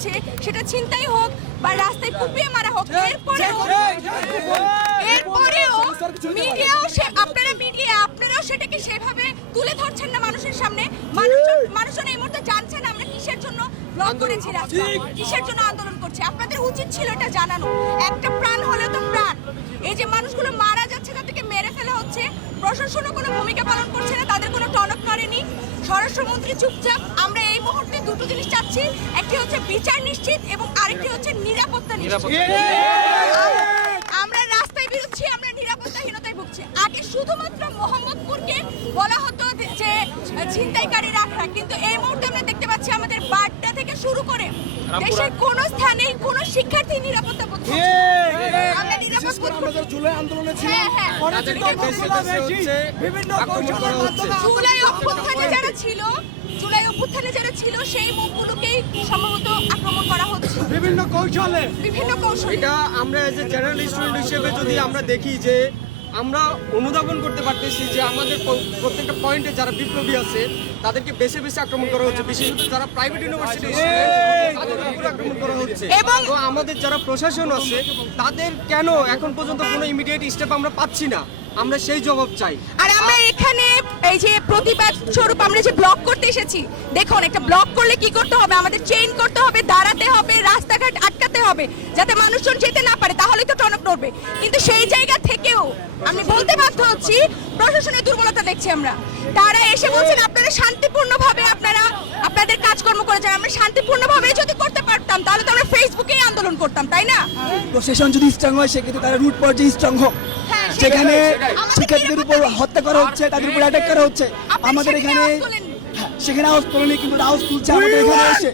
হচ্ছে, সেটা ছিনতাই হোক বা রাস্তায় কুপিয়ে মারা হোক, এরপরেও মিডিয়াও আপনারাও সেটাকে সেভাবে তুলে ধরছেন না মানুষের সামনে। মানুষজন এই মুহূর্তে জানছেন আমরা কিসের জন্য ব্লক করেছি, কিসের জন্য আন্দোলন করছি। আপনাদের উচিত ছিল এটা জানানো। একটা প্রাণ হলে তো প্রাণ, এই যে মানুষগুলো মারা যাচ্ছে তাদেরকে মেরে ফেলা হচ্ছে, প্রশাসনও কোনো ভূমিকা পালন করছে না, তাদের কোনো টনক নড়েনি, স্বরাষ্ট্রমন্ত্রী চুপচাপ। আমরা এই মুহূর্তে দুটো জিনিস চাচ্ছি, একটি হচ্ছে বিচার নিশ্চিত এবং আরেকটি হচ্ছে নিরাপত্তা নিশ্চিত। আমরা রাস্তায় বেরোচ্ছি, আমরা নিরাপত্তাহীনতায় ভুগছি। আগে শুধুমাত্র মোহাম্মদপুরকে বলা হতো যে ছিনতাইকারী রাখা, কিন্তু এই মুহূর্তে আমরা দেখতে পাচ্ছি আমাদের বাড্ডা থেকে শুরু করে দেশের কোন স্থানে কোন শিক্ষার্থী নিরাপত্তা বোধ করছে না। আমরা নিরাপদ বোধ করছি। জুলাই আন্দোলনে ছিল বিভিন্ন জুলাই অভ্যুত্থানে যারা ছিল সেই মুখগুলোকেই সম্ভবত আক্রমণ করা হচ্ছে বিভিন্ন কৌশলে। এটা আমরা এজ এ জেনারেল স্টুডেন্ট হিসেবে যদি আমরা দেখি যে আমরা অনুধাবন করতে পারতেছি যে আমাদের প্রত্যেকটা পয়েন্টে যারা বিপ্লবী আছে তাদেরকে বেছে বেছে আক্রমণ করা হচ্ছে, বিশেষত যারা প্রাইভেট ইউনিভার্সিটি তাদের উপর আক্রমণ করা হচ্ছে। তো আমাদের যারা প্রশাসন আছে তাদের কেন এখন পর্যন্ত কোনো ইমিডিয়েট স্টেপ আমরা পাচ্ছি না, আমরা সেই জবাব চাই। আর আমরা এখানে এই যে প্রতিবাদ স্বরূপ আমরা যে ব্লক করতে এসেছি, দেখুন একটা ব্লক করলে কি করতে হবে, আমাদের চেইন করতে হবে, দাঁড়াতে হবে, রাস্তাঘাট আটকাতে হবে যাতে মানুষজন যেতে না পারে, তাহলেই তো টনক নড়বে। কিন্তু সেই জায়গা থেকেও আমি বলতে বাধ্য হচ্ছি প্রশাসনের দুর্বলতা দেখছি আমরা। তারা এসে বলছেন আপনারা শান্তিপূর্ণভাবে আপনাদের কাজকর্ম করে যান। আমরা শান্তিপূর্ণভাবে যদি করতে পারতাম তাহলে তো আমরা ফেসবুকেই আন্দোলন করতাম, তাই না? প্রশাসন যদি স্ট্রং হয় সেক্ষেত্রে তারা রুট পর্যায়ে স্ট্রং হোক। যেখানে শিক্ষার্থীদের উপর হত্যা করা হচ্ছে, তাদের উপর অ্যাটাক করা হচ্ছে, আমাদের এখানে সেখানে আওয়াজ তোলেনি, কিন্তু আওয়াজ তুলছে আমাদের এখানে এসে।